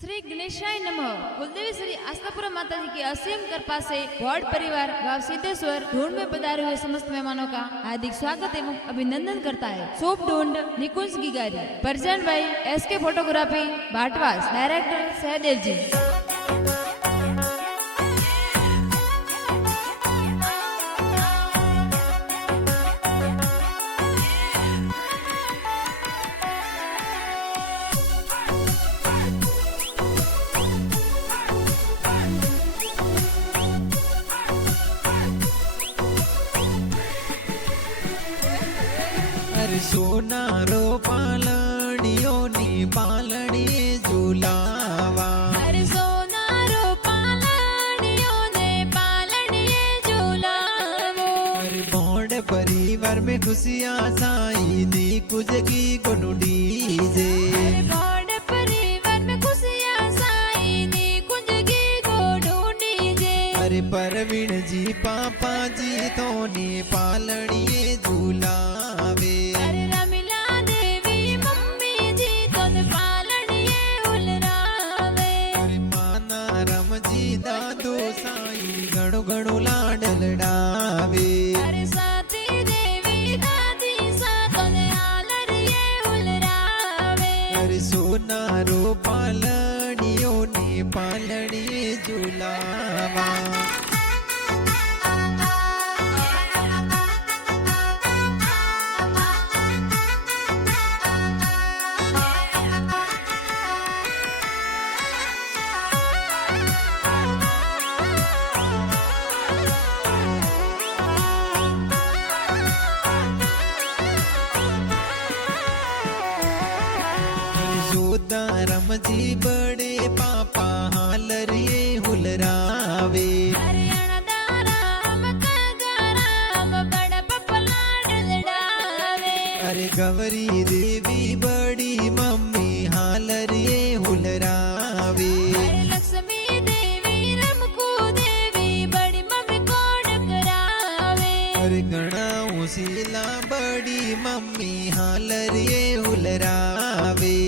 श्री गणेशाय नमः। कुलदेवी श्री आस्थापुरा माता जी की असीम कृपा से वार्ड परिवार गांव सिद्धेश्वर ढूंढ में पधारे हुए समस्त मेहमानों का हार्दिक स्वागत एवं अभिनंदन करता है। सोप ढूंढ Nikunj Gigari present by SK photography Bhatwas, director Sahdev ji. सोनारो पालणियों नी पालणी झूलावा, अरे सोनारो पालणियों ने पालणी झूलावो। अरे बॉन्ड परिवार में खुशियाँ साई नी कुछ की गुनु डीजे, अरे बॉन्ड परिवार में खुशियाँ साई नी कुछ की गुनु डीजे। अरे परवीण जी पापा जी तो नी पालणी झूलावे, दादो साई घणो घणो लाड लडावे। अरे साथी देवी दादी सातोने आलरिये उलरावे। अरे सोनारो पालणियों ने पालणी झूलावा, रमजी बड़े पापा हालरिये हुलरावे। अरे अणदाराम कागाराम बड़ा पप्पा लाड लडावे। अरे गौरी देवी बड़ी मम्मी हालरिये हुलरावे। अरे लक्ष्मी देवी रमकू देवी बड़ी मम्मी कोड करावे। अरे गणाऊ शीला बड़ी मम्मी हालरिये हुलरावे।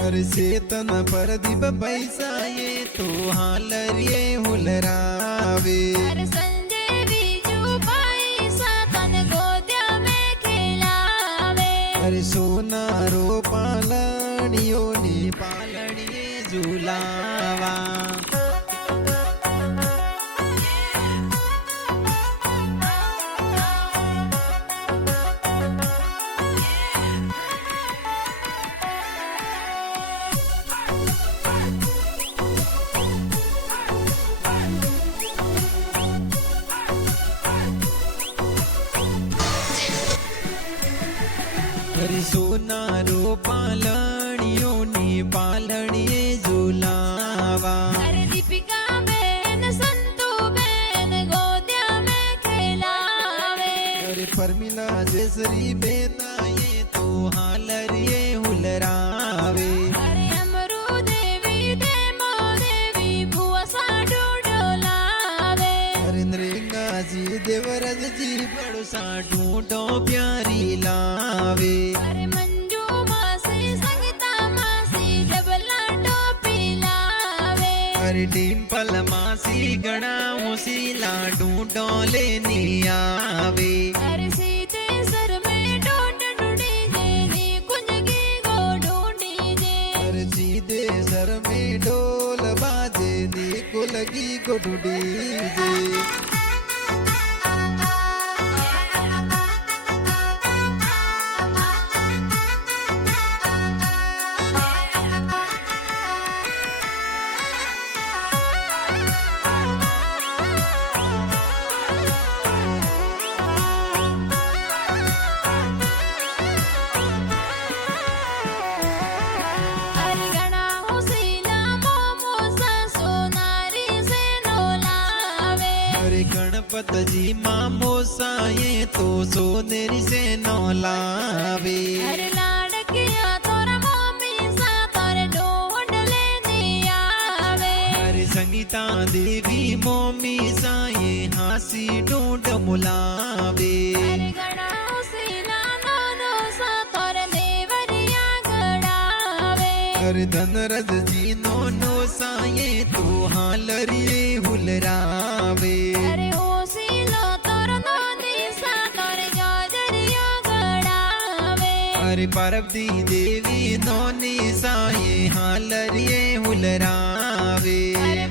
अरे चेतन परदीप पैसा ये तो हालरिये हुलरावे। अरे संजय बीजू पैसा तन गोद्या में खिलावे। अरे सोनारो पालणियों ने पालणिये झूलावा, अरे सोनारो पालणियों ने पालणिये झूलावा। अरे दीपिका बहन संतू बहन गोद्या में खिलावे। अरे परमिला जयश्री बेटा ये तो हालरिये हुलरावे। अरे अमरू देवी देमो देवी भुआ साडू डोलावे। अरे नरेंगा जी देवरज जी बड़ो साडू डो प्यारी लावे। अरे मंजू मासी संगीता मासी डबला टोपी लावे। अरे डिम्पल मासी गणाऊ सी लाडू डोले नी आवे। अरे सीते सर में डोड डुडी जे नी कुंज की गोडू डीजे। अरे सीधे सर में ढोल बाजे नी कुलगी गोडू डीजे। गणपत जी मामो साये तो सोनेरी से नौलावे। अरे लाडकिया तोरा मम्मी सा तोरे ढूंढ लेनी आवे। अरे संगीता देवी मम्मी साये हासी ढूंढ मुलावे। अरे गणाऊ सी नानो अरे धनरज जी नो साये तू हालरिए हुलरावे अरे ओसीलो तोर नोनी सा तोर जोजरियो गड़ावे अरे पार्वती देवी नोनी साये हालरिए हुलरावे अरे